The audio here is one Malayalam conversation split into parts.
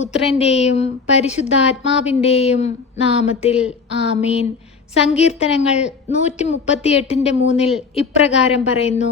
പുത്രന്റെയും പരിശുദ്ധാത്മാവിന്റെയും നാമത്തിൽ ആമേൻ. സങ്കീർത്തനങ്ങൾ നൂറ്റി മുപ്പത്തിയെട്ടിന്റെ മൂന്നിൽ ഇപ്രകാരം പറയുന്നു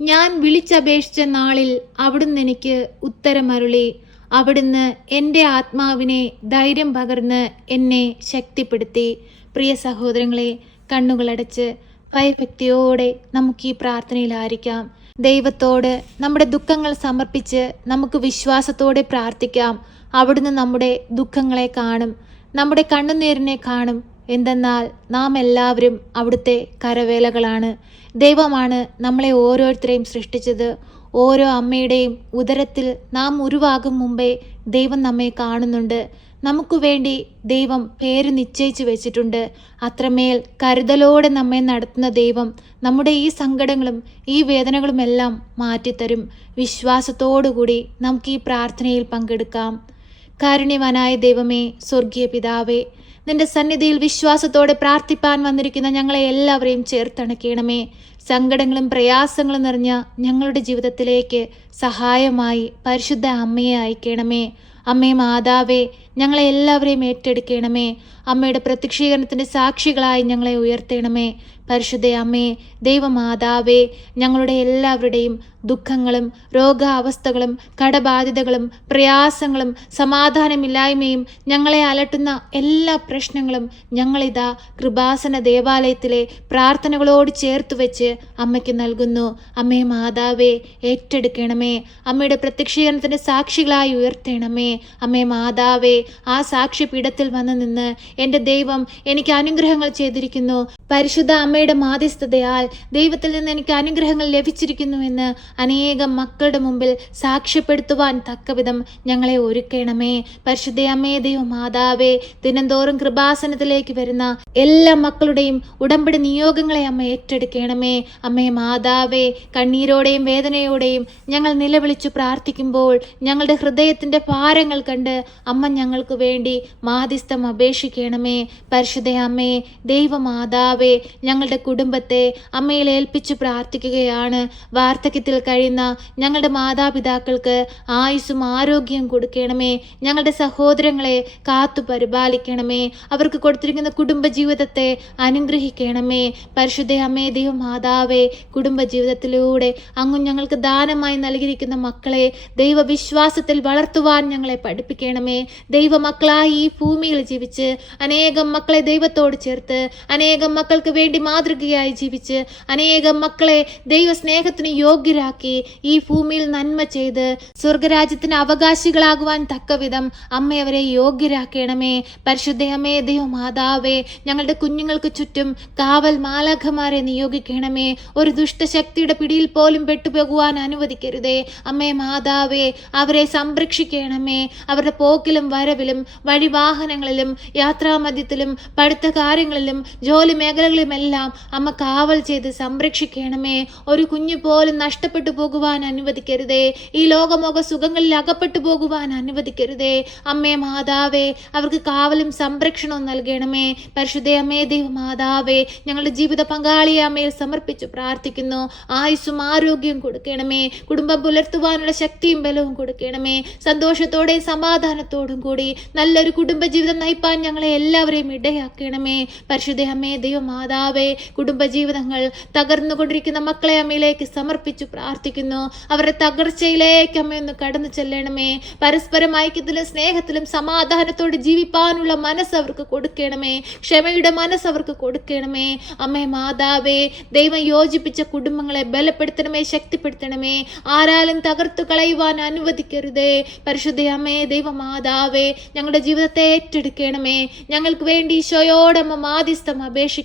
ഞാൻ വിളിച്ചപേക്ഷിച്ച നാളിൽ അവിടുന്ന് എനിക്ക് ഉത്തരമരുളി. അവിടുന്ന് എന്റെ ആത്മാവിനെ ധൈര്യം പകർന്ന് എന്നെ ശക്തിപ്പെടുത്തി. പ്രിയ സഹോദരങ്ങളെ കണ്ണുകളടച്ച് ഭയഭക്തിയോടെ നമുക്ക് ഈ പ്രാർത്ഥനയിലായിരിക്കാം ദൈവത്തോട് നമ്മുടെ ദുഃഖങ്ങൾ സമർപ്പിച്ച് നമുക്ക് വിശ്വാസത്തോടെ പ്രാർത്ഥിക്കാം. അവിടുന്ന് നമ്മുടെ ദുഃഖങ്ങളെ കാണും നമ്മുടെ കണ്ണുനീരിനെ കാണും. എന്തെന്നാൽ നാം എല്ലാവരും അവിടുത്തെ കരവേലകളാണ്. ദൈവമാണ് നമ്മളെ ഓരോരുത്തരെയും സൃഷ്ടിച്ചത്. ഓരോ അമ്മയുടെയും ഉദരത്തിൽ നാം ഉരുവാകും മുമ്പേ ദൈവം നമ്മെ കാണുന്നുണ്ട്. നമുക്ക് വേണ്ടി ദൈവം പേര് നിശ്ചയിച്ചു വെച്ചിട്ടുണ്ട്. അത്രമേൽ കരുതലോടെ നമ്മെ നടത്തുന്ന ദൈവം നമ്മുടെ ഈ സങ്കടങ്ങളും ഈ വേദനകളുമെല്ലാം മാറ്റിത്തരും. വിശ്വാസത്തോടുകൂടി നമുക്ക് ഈ പ്രാർത്ഥനയിൽ പങ്കെടുക്കാം. കാരുണ്യവാനായ ദൈവമേ സ്വർഗീയ പിതാവേ നിന്റെ സന്നിധിയിൽ വിശ്വാസത്തോടെ പ്രാർത്ഥിപ്പാൻ വന്നിരിക്കുന്ന ഞങ്ങളെ എല്ലാവരെയും ചേർത്തണക്കണമേ. സങ്കടങ്ങളും പ്രയാസങ്ങളും നിറഞ്ഞ ഞങ്ങളുടെ ജീവിതത്തിലേക്ക് സഹായമായി പരിശുദ്ധ അമ്മയെ അയക്കണമേ. അമ്മേ മാതാവേ ഞങ്ങളെ എല്ലാവരെയും ഏറ്റെടുക്കണമേ. അമ്മയുടെ പ്രത്യക്ഷീകരണത്തിന്റെ സാക്ഷികളായി ഞങ്ങളെ ഉയർത്തണമേ. പരിശുദ്ധ അമ്മേ ദൈവമാതാവേ ഞങ്ങളുടെ എല്ലാവരുടെയും ദുഃഖങ്ങളും രോഗാവസ്ഥകളും കടബാധ്യതകളും പ്രയാസങ്ങളും സമാധാനമില്ലായ്മയും ഞങ്ങളെ അലട്ടുന്ന എല്ലാ പ്രശ്നങ്ങളും ഞങ്ങളിതാ കൃപാസന ദേവാലയത്തിലെ പ്രാർത്ഥനകളോട് ചേർത്ത് വെച്ച് അമ്മയ്ക്ക് നൽകുന്നു. അമ്മേ മാതാവേ ഏറ്റെടുക്കണമേ. അമ്മയുടെ പ്രത്യക്ഷീകരണത്തിന്റെ സാക്ഷികളായി ഉയർത്തണമേ. അമ്മേ മാതാവേ ആ സാക്ഷി പീഠത്തിൽ വന്ന് നിന്ന് എന്റെ ദൈവം എനിക്ക് അനുഗ്രഹങ്ങൾ ചെയ്തിരിക്കുന്നു. പരിശുദ്ധ അമ്മയുടെ മാധ്യസ്ഥതയാൽ ദൈവത്തിൽ നിന്ന് എനിക്ക് അനുഗ്രഹങ്ങൾ ലഭിച്ചിരിക്കുന്നുവെന്ന് അനേകം മക്കളുടെ മുമ്പിൽ സാക്ഷ്യപ്പെടുത്തുവാൻ തക്കവിധം ഞങ്ങളെ ഒരുക്കണമേ. പരിശുദ്ധ അമ്മേ ദൈവ മാതാവേ ദിനംതോറും കൃപാസനത്തിലേക്ക് വരുന്ന എല്ലാ മക്കളുടെയും ഉടമ്പടി നിയോഗങ്ങളെ അമ്മ ഏറ്റെടുക്കണമേ. അമ്മയെ മാതാവേ കണ്ണീരോടെയും വേദനയോടെയും ഞങ്ങൾ നിലവിളിച്ചു പ്രാർത്ഥിക്കുമ്പോൾ ഞങ്ങളുടെ ഹൃദയത്തിന്റെ ഭാരങ്ങൾ കണ്ട് അമ്മ ഞങ്ങൾക്ക് വേണ്ടി മാധ്യസ്ഥം അപേക്ഷിക്കണമേ. പരിശുദ്ധ അമ്മേ ദൈവമാതാവേ ഞങ്ങളുടെ കുടുംബത്തെ അമ്മയിൽ ഏൽപ്പിച്ചു പ്രാർത്ഥിക്കുകയാണ്. വാർദ്ധക്യത്തിൽ കഴിയുന്ന ഞങ്ങളുടെ മാതാപിതാക്കൾക്ക് ആയുസ്സും ആരോഗ്യം കൊടുക്കണമേ. ഞങ്ങളുടെ സഹോദരങ്ങളെ കാത്തു പരിപാലിക്കണമേ. അവർക്ക് കൊടുത്തിരിക്കുന്ന കുടുംബജീവിതത്തെ അനുഗ്രഹിക്കണമേ. പരിശുദ്ധ അമ്മേ ദൈവ മാതാവേ കുടുംബജീവിതത്തിലൂടെ അങ്ങ് ഞങ്ങൾക്ക് ദാനമായി നൽകിയിരിക്കുന്ന മക്കളെ ദൈവവിശ്വാസത്തിൽ വളർത്തുവാൻ ഞങ്ങളെ പഠിപ്പിക്കണമേ. ദൈവമക്കളായി ഈ ഭൂമിയിൽ ജീവിച്ച് അനേകം മക്കളെ ദൈവത്തോട് ചേർത്ത് അനേകം മക്കൾക്ക് വേണ്ടി മാതൃകയായി ജീവിച്ച് അനേകം മക്കളെ ദൈവസ്നേഹത്തിന് യോഗ്യരാക്കി ഈ ഭൂമിയിൽ നന്മ ചെയ്ത് സ്വർഗരാജ്യത്തിന് അവകാശികളാകുവാൻ തക്കവിധം അമ്മയവരെ യോഗ്യരാക്കണമേ. പരിശുദ്ധയമ്മേ ദൈവ മാതാവേ ഞങ്ങളുടെ കുഞ്ഞുങ്ങൾക്ക് ചുറ്റും കാവൽ മാലാഖമാരെ നിയോഗിക്കണമേ. ഒരു ദുഷ്ടശക്തിയുടെ പിടിയിൽ പോലും പെട്ടുപോകുവാൻ അനുവദിക്കരുതേ. അമ്മേ മാതാവേ അവരെ സംരക്ഷിക്കണമേ. അവരുടെ പോക്കിലും വരവിലും വഴിവാഹനങ്ങളിലും യാത്രാമധ്യത്തിലും പഠിത്ത കാര്യങ്ങളിലും ജോലി മേഖലകളിലുമെല്ലാം അമ്മ കാവൽ ചെയ്ത് സംരക്ഷിക്കണമേ. ഒരു കുഞ്ഞു പോലും നഷ്ടപ്പെട്ടു പോകുവാൻ അനുവദിക്കരുതേ. ഈ ലോകമോക സുഖങ്ങളിൽ അകപ്പെട്ടു പോകുവാൻ അനുവദിക്കരുതേ. അമ്മേ മാതാവേ അവർക്ക് കാവലും സംരക്ഷണവും നൽകണമേ. പരിശുദ്ധ അമ്മേ ദൈവ മാതാവേ ഞങ്ങളുടെ ജീവിത പങ്കാളിയെ അമ്മയിൽ സമർപ്പിച്ചു പ്രാർത്ഥിക്കുന്നു. ആയുസ്സും ആരോഗ്യവും കൊടുക്കണമേ. കുടുംബം പുലർത്തുവാനുള്ള ശക്തിയും ബലവും കൊടുക്കണമേ. സന്തോഷത്തോടെ സമാധാനത്തോടും കൂടി നല്ലൊരു കുടുംബ ജീവിതം നയിപ്പാൻ ഞങ്ങളെ എല്ലാവരെയും ഇടയാക്കണമേ. പരിശുദ്ധ അമ്മേ ദൈവ മാതാവേ കുടുംബജീവിതങ്ങൾ തകർന്നുകൊണ്ടിരിക്കുന്ന മക്കളെ അമ്മയിലേക്ക് സമർപ്പിച്ചു പ്രാർത്ഥിക്കുന്നു. അവരുടെ തകർച്ചയിലേക്ക് അമ്മയൊന്ന് കടന്നു ചെല്ലണമേ. പരസ്പരം ഐക്യത്തിലും സ്നേഹത്തിലും സമാധാനത്തോടെ ജീവിപ്പാനുള്ള മനസ്സ് അവർക്ക് കൊടുക്കണമേ. ക്ഷമയുടെ മനസ്സ് അവർക്ക് കൊടുക്കണമേ. അമ്മേ മാതാവേ ദൈവം യോജിപ്പിച്ച കുടുംബങ്ങളെ ബലപ്പെടുത്തണമേ ശക്തിപ്പെടുത്തണമേ. ആരാലും തകർത്തു കളയുവാൻ അനുവദിക്കരുതേ. പരിശുദ്ധ അമ്മേ ദൈവമാതാവേ ഞങ്ങളുടെ ജീവിതത്തെ ഏറ്റെടുക്കണമേ. ഞങ്ങൾക്ക് വേണ്ടി ഈശോയോടമ്മ മാധ്യസ്ഥം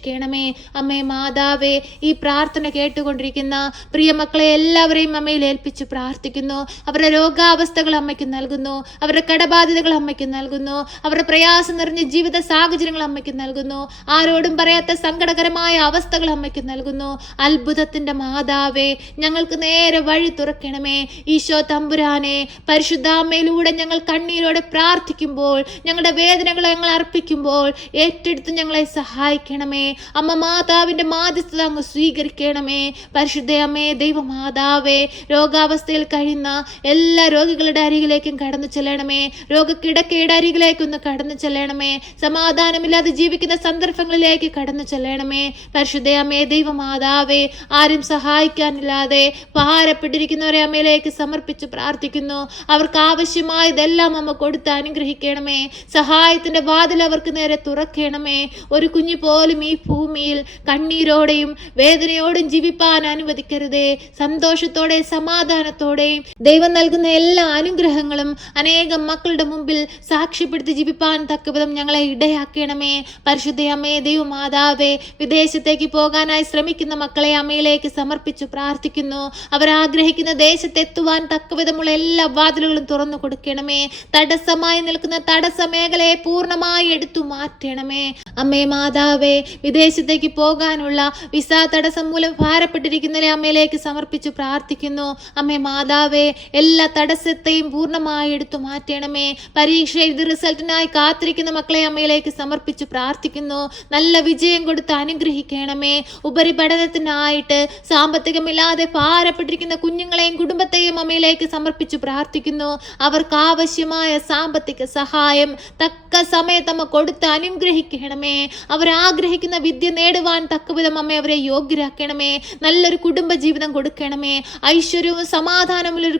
അപേക്ഷിക്കണമേ അമ്മേ മാതാവേ ഈ പ്രാർത്ഥന കേട്ടുകൊണ്ടിരിക്കുന്ന പ്രിയമക്കളെ എല്ലാവരെയും അമ്മയിൽ ഏൽപ്പിച്ച് പ്രാർത്ഥിക്കുന്നു. അവരുടെ രോഗാവസ്ഥകൾ അമ്മയ്ക്ക് നൽകുന്നു. അവരുടെ കടബാധ്യതകൾ അമ്മയ്ക്ക് നൽകുന്നു. അവരുടെ പ്രയാസം നിറഞ്ഞ ജീവിത സാഹചര്യങ്ങൾ അമ്മയ്ക്ക് നൽകുന്നു. ആരോടും പറയാത്ത സങ്കടകരമായ അവസ്ഥകൾ അമ്മയ്ക്ക് നൽകുന്നു. അത്ഭുതത്തിന്റെ മാതാവേ ഞങ്ങൾക്ക് നേരെ വഴി തുറക്കണമേ. ഈശോ തമ്പുരാനെ പരിശുദ്ധാമ്മയിലൂടെ ഞങ്ങൾ കണ്ണീരോടെ പ്രാർത്ഥിക്കുമ്പോൾ ഞങ്ങളുടെ വേദനകളെ ഞങ്ങൾ അർപ്പിക്കുമ്പോൾ ഏറ്റെടുത്ത് ഞങ്ങളെ സഹായിക്കണമേ. അമ്മ മാതാവിന്റെ മാധ്യസ്ഥത അങ്ങ് സ്വീകരിക്കണമേ. പരിശുദ്ധ അമ്മേ ദൈവമാതാവേ രോഗാവസ്ഥയിൽ കഴിയുന്ന എല്ലാ രോഗികളുടെ അരികിലേക്കും കടന്നു ചെല്ലണമേ. രോഗക്കിടക്കയുടെ അരികിലേക്കൊന്ന് കടന്നു ചെല്ലണമേ. സമാധാനമില്ലാതെ ജീവിക്കുന്ന സന്ദർഭങ്ങളിലേക്ക് കടന്നു ചെല്ലണമേ. പരിശുദ്ധ അമ്മേ ദൈവമാതാവേ ആരും സഹായിക്കാനില്ലാതെ ഭാരപ്പെട്ടിരിക്കുന്നവരെ അമ്മയിലേക്ക് സമർപ്പിച്ച് പ്രാർത്ഥിക്കുന്നു. അവർക്ക് ആവശ്യമായതെല്ലാം അമ്മ കൊടുത്ത് അനുഗ്രഹിക്കണമേ. സഹായത്തിന്റെ വാതിൽ അവർക്ക് നേരെ തുറക്കണമേ. ഒരു കുഞ്ഞു പോലും ഈ ഭൂമിയിൽ കണ്ണീരോടെയും വേദനയോടും ജീവിപ്പാൻ അനുവദിക്കരുതേ. സന്തോഷത്തോടെ സമാധാനത്തോടെയും ദൈവം നൽകുന്ന എല്ലാ അനുഗ്രഹങ്ങളും അനേകം മക്കളുടെ മുമ്പിൽ സാക്ഷ്യപ്പെടുത്തി ജീവിപ്പാൻ തക്കവിധം ഞങ്ങളെ ഇടയാക്കണമേ. പരിശുദ്ധയമ്മേ ദൈവമാതാവേ വിദേശത്തേക്ക് പോകാനായി ശ്രമിക്കുന്ന മക്കളെ അമ്മയിലേക്ക് സമർപ്പിച്ചു പ്രാർത്ഥിക്കുന്നു. അവർ ആഗ്രഹിക്കുന്ന ദേശത്തെത്തുവാൻ തക്കവിധമുള്ള എല്ലാ വാതിലുകളും തുറന്നു കൊടുക്കണമേ. തടസ്സമായി നിൽക്കുന്ന തടസ്സ മേഖലയെ പൂർണമായി എടുത്തു മാറ്റണമേ. അമ്മേ മാതാവേ വിദേശത്തേക്ക് പോകാനുള്ള വിസ തടസ്സം മൂലം ഭാരപ്പെട്ടിരിക്കുന്ന അമ്മയിലേക്ക് സമർപ്പിച്ചു പ്രാർത്ഥിക്കുന്നു. അമ്മേ മാതാവേ എല്ലാ തടസ്സത്തെയും പൂർണമായി എടുത്തു മാറ്റണമേ. പരീക്ഷ എഴുതി റിസൾട്ടിനായി കാത്തിരിക്കുന്ന മക്കളെ അമ്മയിലേക്ക് സമർപ്പിച്ചു പ്രാർത്ഥിക്കുന്നു. നല്ല വിജയം കൊടുത്ത് അനുഗ്രഹിക്കണമേ. ഉപരിപഠനത്തിനായിട്ട് സാമ്പത്തികമില്ലാതെ ഭാരപ്പെട്ടിരിക്കുന്ന കുഞ്ഞുങ്ങളെയും കുടുംബത്തെയും അമ്മയിലേക്ക് സമർപ്പിച്ചു പ്രാർത്ഥിക്കുന്നു. അവർക്ക് ആവശ്യമായ സാമ്പത്തിക സഹായം തക്ക സമയത്ത് അമ്മ കൊടുത്ത് അനുഗ്രഹിക്കണമേ. അവർ ആഗ്രഹിക്കുന്ന വിദ്യ നേടുവാൻ തക്കവിധം അമ്മ അവരെ യോഗ്യരാക്കണമേ. നല്ലൊരു കുടുംബ ജീവിതം കൊടുക്കണമേ. ഐശ്വര്യവും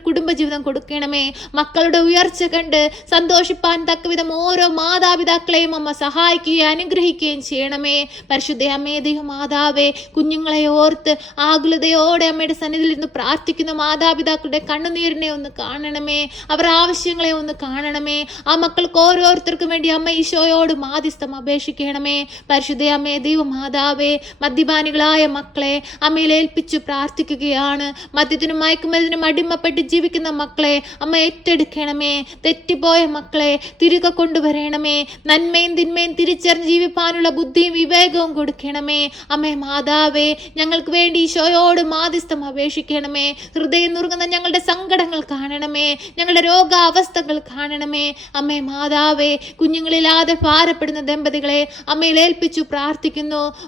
കുടുംബ ജീവിതം കൊടുക്കണമേ. മക്കളുടെ ഉയർച്ച കണ്ട് സന്തോഷിപ്പാൻ തക്കവിധം ഓരോ മാതാപിതാക്കളെയും അമ്മ സഹായിക്കുകയും അനുഗ്രഹിക്കുകയും ചെയ്യണമേ. പരിശുദ്ധ അമ്മേ ദൈവം മാതാവേ കുഞ്ഞുങ്ങളെ ഓർത്ത് ആകുലതയോടെ അമ്മയുടെ സന്നിധിയിൽ നിന്ന് പ്രാർത്ഥിക്കുന്ന മാതാപിതാക്കളുടെ കണ്ണുനീരിനെ ഒന്ന് കാണണമേ. അവർ ആവശ്യങ്ങളെ ഒന്ന് കാണണമേ. ആ മക്കൾക്ക് ഓരോരുത്തർക്കും വേണ്ടി അമ്മ ഈശോയോട് മാധ്യസ്ഥം അപേക്ഷിക്കണമേ. പരിശുദ്ധ അമ്മേ ദൈവ മാതാവേ മദ്യപാനികളായ മക്കളെ അമ്മയിൽ ഏൽപ്പിച്ചു പ്രാർത്ഥിക്കുകയാണ്. മദ്യത്തിനും മയക്കുമരുന്നിനും അടിമപ്പെട്ട് ജീവിക്കുന്ന മക്കളെ അമ്മ ഏറ്റെടുക്കണമേ. തെറ്റിപ്പോയ മക്കളെ തിരികെ കൊണ്ടുവരണമേ. നന്മയും തിന്മയും തിരിച്ചറിഞ്ഞ് ജീവിപ്പാനുള്ള ബുദ്ധിയും വിവേകവും കൊടുക്കണമേ. അമ്മേ മാതാവേ ഞങ്ങൾക്ക് വേണ്ടി ഈശോയോട് മാധ്യസ്ഥം അപേക്ഷിക്കണമേ. ഹൃദയം നുറുങ്ങുന്ന ഞങ്ങളുടെ സങ്കടങ്ങൾ കാണണമേ. ഞങ്ങളുടെ രോഗാവസ്ഥകൾ കാണണമേ. അമ്മേ മാതാവേ കുഞ്ഞുങ്ങളില്ലാതെ ഭാരപ്പെടുന്ന ദമ്പതികളെ അമ്മയിൽ ഏൽപ്പിച്ചു പ്രാർത്ഥിക്കുന്നു.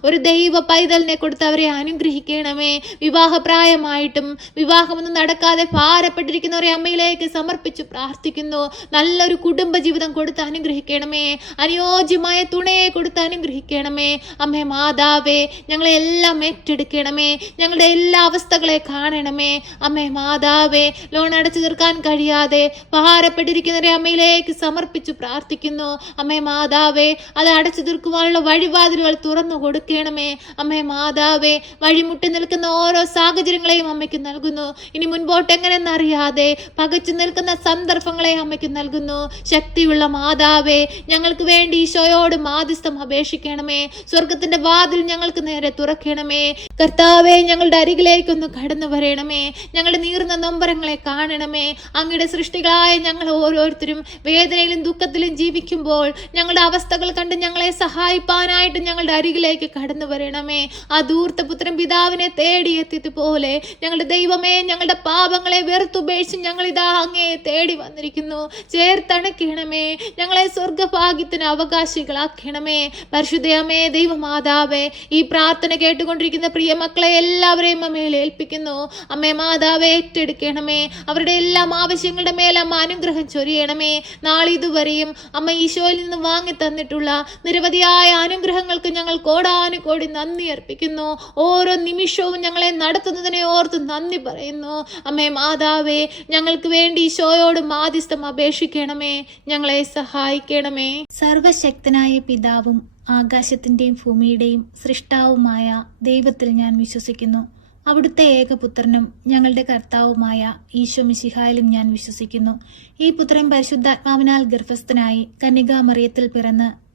ഒരു ദൈവ പൈതലിനെ കൊടുത്ത് അവരെ അനുഗ്രഹിക്കണമേ. വിവാഹപ്രായമായിട്ടും വിവാഹമൊന്നും നടക്കാതെ ഭാരപ്പെട്ടിരിക്കുന്നവരെ അമ്മയിലേക്ക് സമർപ്പിച്ച് പ്രാർത്ഥിക്കുന്നു. നല്ലൊരു കുടുംബ ജീവിതം കൊടുത്ത് അനുഗ്രഹിക്കണമേ. അനുയോജ്യമായ തുണയെ കൊടുത്ത് അനുഗ്രഹിക്കണമേ. അമ്മേ മാതാവേ ഞങ്ങളെ എല്ലാം ഏറ്റെടുക്കണമേ. ഞങ്ങളുടെ എല്ലാ അവസ്ഥകളെ കാണണമേ. അമ്മേ മാതാവേ ലോൺ അടച്ചു തീർക്കാൻ കഴിയാതെ ഭാരപ്പെട്ടിരിക്കുന്നവരെ അമ്മയിലേക്ക് സമർപ്പിച്ചു പ്രാർത്ഥിക്കുന്നു. അമ്മേ മാതാവേ അത് അടച്ചു തീർക്കുവാനുള്ള വഴിവാതിലുകൾ തുറന്നു കൊടുക്കണമേ. അമ്മേ മാതാവേ വഴിമുട്ടി നിൽക്കുന്ന ഓരോ സാഹചര്യങ്ങളെയും അമ്മയ്ക്ക് നൽകുന്നു. ഇനി മുൻപോട്ട് എങ്ങനെയെന്നറിയാതെ പകച്ചു നിൽക്കുന്ന സന്ദർഭങ്ങളെ അമ്മയ്ക്ക് നൽകുന്നു. ശക്തിയുള്ള മാതാവേ ഞങ്ങൾക്ക് വേണ്ടി ഈശോയോട് മാധ്യസ്ഥം അപേക്ഷിക്കണമേ. സ്വർഗത്തിന്റെ വാതിൽ ഞങ്ങൾക്ക് നേരെ തുറക്കണമേ. കർത്താവെ ഞങ്ങളുടെ അരികിലേക്കൊന്ന് കടന്നു വരണമേ. ഞങ്ങളുടെ നീർന്ന നൊമ്പരങ്ങളെ കാണണമേ. അങ്ങയുടെ സൃഷ്ടികളായ ഞങ്ങൾ ഓരോരുത്തരും വേദനയിലും ദുഃഖത്തിലും ജീവിക്കുമ്പോൾ ഞങ്ങളുടെ അവസ്ഥകൾ കണ്ട് ഞങ്ങളെ സഹായിപ്പാനായിട്ട് ഞങ്ങളുടെ അരികിലേക്ക് കടന്നു വരണമേ. ആ ദൂർത്തപുത്രൻ പിതാവിനെ തേടിയെത്തിയതുപോലെ ഞങ്ങളുടെ ദൈവമേ ഞങ്ങളുടെ പാപങ്ങളെ വെറുത്തുപേക്ഷിച്ച് ഞങ്ങൾ ഇതാ അങ്ങേ തേടി വന്നിരിക്കുന്നു. ചേർത്തണക്കണമേ. ഞങ്ങളെ സ്വർഗഭാഗ്യത്തിന് അവകാശികളാക്കണമേ. പരിശുദ്ധയമേ ദൈവമാതാവേ ഈ പ്രാർത്ഥന കേട്ടുകൊണ്ടിരിക്കുന്ന പ്രിയ മക്കളെ എല്ലാവരെയും അമ്മയിൽ ഏൽപ്പിക്കുന്നു. അമ്മേ മാതാവേ ഏറ്റെടുക്കണമേ. അവരുടെ എല്ലാം ആവശ്യങ്ങളുടെ മേൽ അമ്മ അനുഗ്രഹം ചൊരിയണമേ. നാളിതുവരെയും അമ്മ ഈശോയിൽ നിന്ന് വാങ്ങി തന്നിട്ടുള്ള നിരവധിയായ അനുഗ്രഹങ്ങൾക്ക് ഞങ്ങൾ കോടാനുകോടി നന്ദി അർപ്പിക്കുന്നു. ഓരോ നിമിഷവും ഞങ്ങളെ നടത്തുന്നതിനെ ഓർത്ത് നന്ദി പറയുന്നു. അമ്മേ മാതാവേ ഞങ്ങൾക്ക് വേണ്ടി ഈശോയോട് മാധ്യസ്ഥം അപേക്ഷിക്കണമേ. ഞങ്ങളെ സഹായിക്കണമേ. സർവശക്തനായ പിതാവും ആകാശത്തിന്റെയും ഭൂമിയുടെയും സൃഷ്ടാവുമായ ദൈവത്തിൽ ഞാൻ വിശ്വസിക്കുന്നു. അവിടുത്തെ ഏകപുത്രനും ഞങ്ങളുടെ കർത്താവുമായ ഈശോ മിശിഹായിലും ഞാൻ വിശ്വസിക്കുന്നു. ഈ പുത്രൻ പരിശുദ്ധാത്മാവിനാൽ ഗർഭസ്ഥനായി കന്യകാമറിയത്തിൽ പിറന്ന്